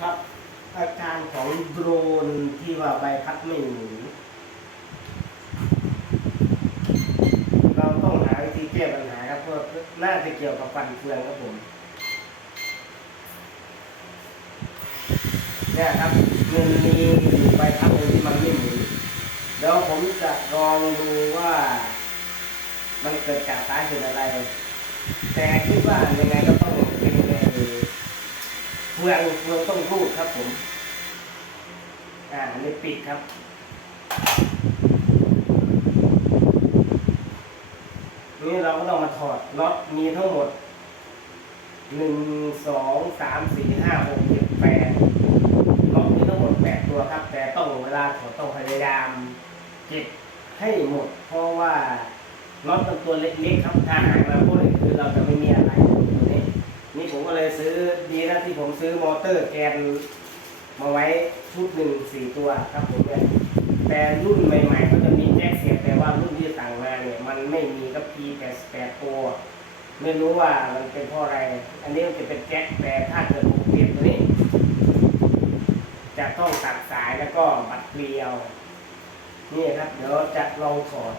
ครับ อาการของโดรนที่ว่าใบพัดไม่หมุนเราต้องหาวิธีแก้ปัญหาครับเพราะน่าจะเกี่ยวกับฟันเฟืองครับผมเนี่ยครับเงินมีอยู่ใบพัดหนึ่งที่มันไม่หมุนเดี๋ยวผมจะลองดูว่า มันเกิดจากสาเหตุอะไร แต่คิดว่ายังไงก็ต้อง เฟืองเฟืองต้องรูดครับผม อ่าอันนี้ปิดครับ นี่เราก็ต้องมาถอดน็อตมีทั้งหมดหนึ่งสองสามสี่ห้าหกเจ็ดแปดน็อตมีทั้งหมดแปดตัวครับ แต่ต้องเวลาถอดต้องพยายามเก็บให้หมด เพราะว่าน็อตมันตัวเล็กๆครับถ้าหากเราพูดคือเราจะไม่มีอะไร เลยซื้อดีนะที่ผมซื้อมอเตอร์แกน มาไว้ชุดหนึ่งสี่ตัวครับผมเนี่ยแต่รุ่นใหม่ๆ ก็จะมีแจ็คเสียบแต่ว่ารุ่นที่สั่งมาเนี่ยมันไม่มีกับ P 8 8ตัวไม่รู้ว่ามันเป็นเพราะอะไร อันนี้มันจะเป็นแจ็คแต่ถ้าเกิดผมเปลี่ยนตัวนี้ จะต้องตัดสายแล้วก็บัดเกลียว นี่ครับ เดี๋ยวจะลองถอด